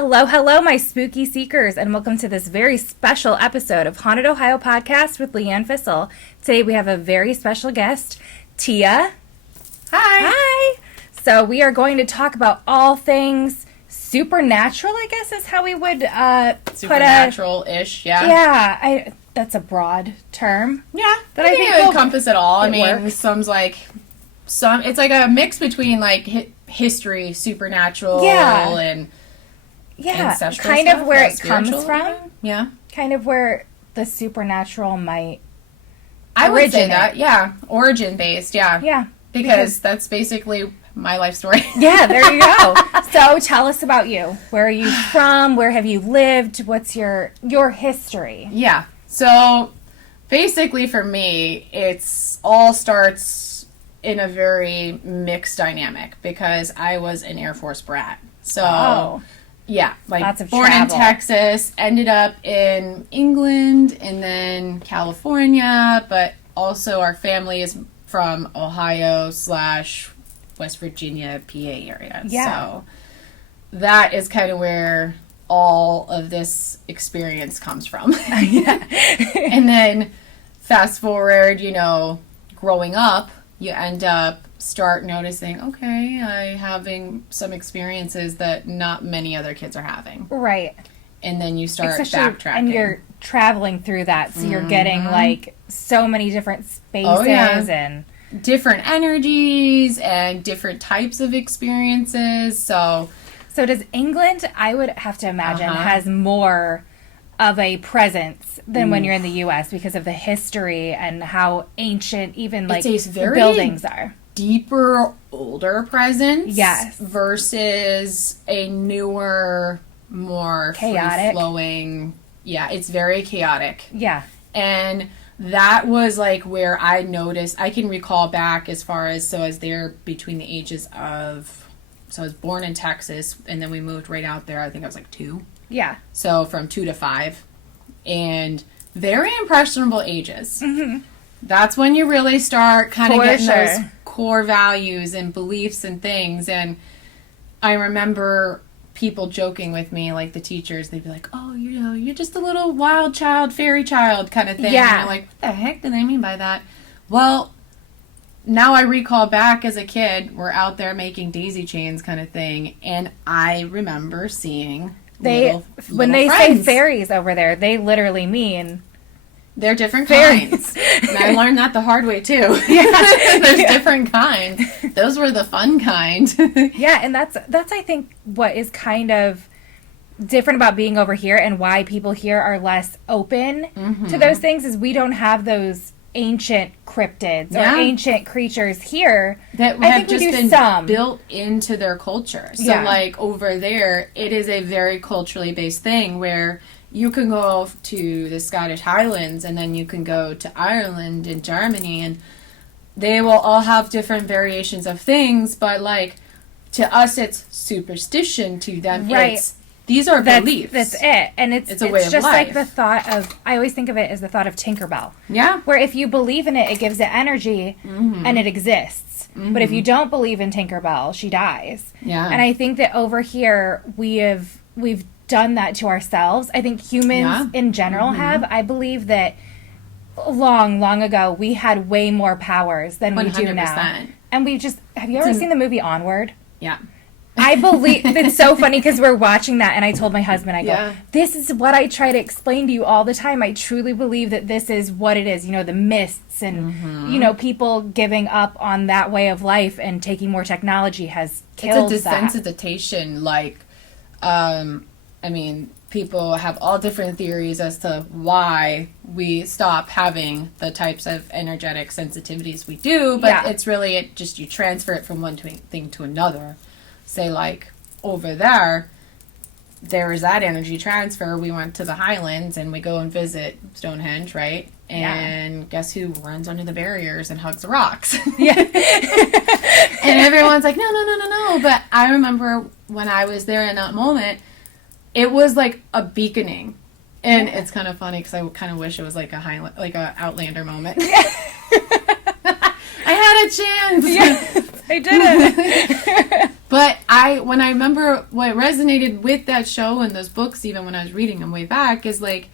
Hello, hello, my spooky seekers, and welcome to this very special episode of Haunted Ohio Podcast with Leanne Fissel. Today we have a very special guest, Tya. Hi. Hi. So we are going to talk about all things supernatural, I guess is how we would Supernatural-ish, yeah. Yeah, that's a broad term. Yeah, but I think it would encompass it all. I mean, works. It's like a mix between like history, supernatural, and ancestral kind stuff, of where it comes spiritual, from. Yeah. Kind of where the supernatural might I would say originate. that, yeah. Origin based, yeah. Yeah. Because that's basically my life story. Yeah, there you go. So tell us about you. Where are you from? Where have you lived? What's your history? Yeah. So basically for me, it's all starts in a very mixed dynamic because I was an Air Force brat. So yeah, like lots of born travel. in Texas, ended up in England and then California, but also our family is from Ohio / West Virginia, PA area. Yeah. So that is kind of where all of this experience comes from. Yeah. And then fast forward, growing up, you end up start noticing, okay, I'm having some experiences that not many other kids are having. Right. And then you start Especially, backtracking. and you're traveling through that, so you're getting like so many different spaces and different energies and different types of experiences. So does England, I would have to imagine, has more of a presence than when you're in the U.S. because of the history and how ancient even like It's a the very buildings are. deeper, older presence. Yes. Versus a newer, more Chaotic. free-flowing. Yeah, it's very chaotic. Yeah. And that was like where I noticed, I can recall back as far as, they're between the ages of, so I was born in Texas and then we moved right out there. I think I was like 2. Yeah. So from 2 to 5. And very impressionable ages. Mm-hmm. That's when you really start kind of For getting sure. those core values and beliefs and things. And I remember people joking with me, like the teachers, they'd be like, oh, you're just a little wild child, fairy child kind of thing. Yeah. And you're like, what the heck do they mean by that? Well, now I recall back as a kid, we're out there making daisy chains kind of thing. And I remember seeing When little they friends. say fairies over there, they literally mean They're different fairies. kinds. And I learned that the hard way too. Yeah. There's different kinds. Those were the fun kind. Yeah, and that's I think what is kind of different about being over here and why people here are less open to those things is we don't have those ancient cryptids or ancient creatures here. That I have think we just do been some. built into their culture. So Yeah. like over there, it is a very culturally based thing where you can go to the Scottish Highlands and then you can go to Ireland and Germany and they will all have different variations of things, but like to us it's superstition, to them Right. these are beliefs. That's it. And it's a way of just like life. the thought of, I always think of it as the thought of Tinkerbell. Yeah. Where if you believe in it, it gives it energy and it exists. But if you don't believe in Tinkerbell, she dies. Yeah. And I think that over here we've done that to ourselves. I think humans in general have. I believe that long ago we had way more powers than we do now. 100%. And we just, have you ever seen the movie Onward? Yeah. I believe it's so funny because we're watching that and I told my husband, I go, Yeah. this is what I try to explain to you all the time. I truly believe that this is what it is, the mists and, people giving up on that way of life and taking more technology has killed It's a that. desensitization, like, people have all different theories as to why we stop having the types of energetic sensitivities we do, but it's really you transfer it from one thing to another. Say, like, over there is that energy transfer. We went to the Highlands and we go and visit Stonehenge, right? And guess who runs under the barriers and hugs the rocks? Yeah. And everyone's like, no. But I remember when I was there in that moment, it was like a beaconing. And it's kind of funny because I kind of wish it was like a Outlander moment. I had a chance. Yeah, I did it. But I when I remember what resonated with that show and those books, even when I was reading them way back, is like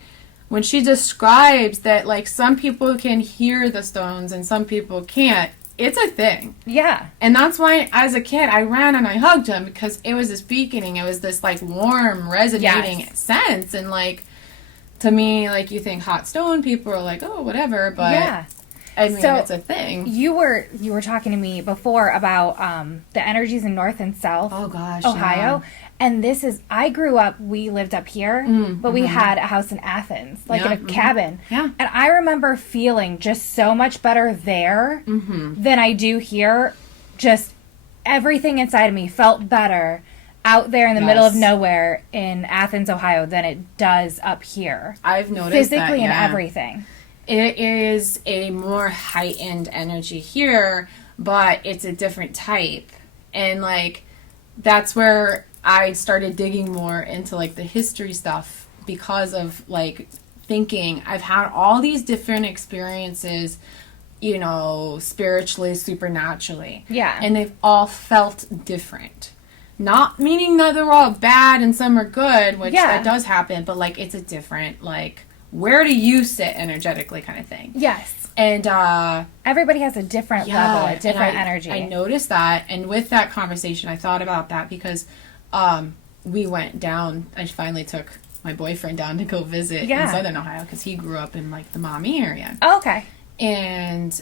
when she describes that like some people can hear the stones and some people can't. It's a thing. Yeah. And that's why, as a kid, I ran and I hugged him, because it was this beaconing. It was this, like, warm, resonating sense. And, like, to me, like, you think hot stone, people are like, oh, whatever. But, yeah. I mean, so it's a thing. You were talking to me before about the energies in North and South Ohio. Yeah. And I grew up, we lived up here, but we had a house in Athens, like in a cabin. Yeah. And I remember feeling just so much better there than I do here. Just everything inside of me felt better out there in the middle of nowhere in Athens, Ohio, than it does up here. I've noticed physically that, and everything. It is a more heightened energy here, but it's a different type. And, like, that's where I started digging more into, like, the history stuff, because of, like, thinking I've had all these different experiences, you know, spiritually, supernaturally. Yeah. And they've all felt different. Not meaning that they're all bad and some are good, which that does happen, but, like, it's a different, like, where do you sit energetically kind of thing. Yes. And everybody has a different level, a different energy. I noticed that, and with that conversation, I thought about that because we went down. I finally took my boyfriend down to go visit in Southern Ohio, because he grew up in, like, the Maumee area. Oh, okay. And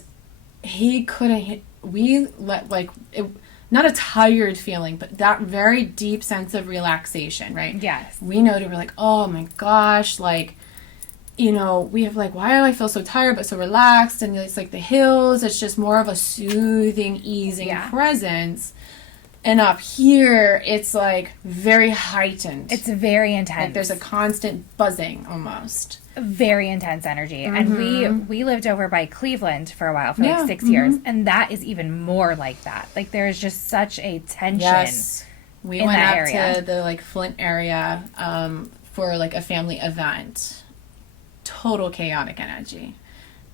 he couldn't. We let, like, it, not a tired feeling, but that very deep sense of relaxation, right? Yes. We noted, we're like, oh my gosh, like, you know, we have, like, why do I feel so tired but so relaxed? And it's like the hills, it's just more of a soothing, easing presence. And up here, it's, like, very heightened. It's very intense. Like, there's a constant buzzing, almost. Very intense energy. And we lived over by Cleveland for a while, for like 6 years. And that is even more like that. Like, there's just such a tension. Yes. We in went that up area. to the, like, Flint area for, like, a family event. Total chaotic energy.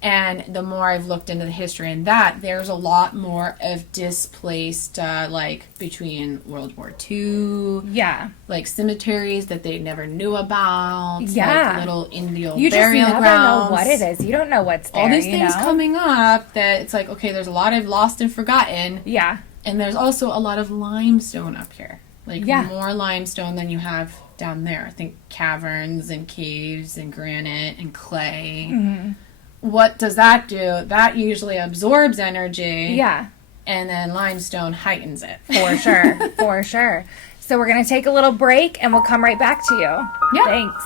And the more I've looked into the history in that, there's a lot more of displaced, like, between World War II. Yeah. Like, cemeteries that they never knew about. Yeah. Like, little Indian You burial just never grounds. know what it is. You don't know what's there, all these things know? coming up that it's like, okay, there's a lot I've lost and forgotten. Yeah. And there's also a lot of limestone up here. Like, Yeah. more limestone than you have down there. I think caverns and caves and granite and clay. Mm-hmm. What does that do? That usually absorbs energy. Yeah. And then limestone heightens it. For sure. For sure. So we're going to take a little break and we'll come right back to you. Yeah. Thanks.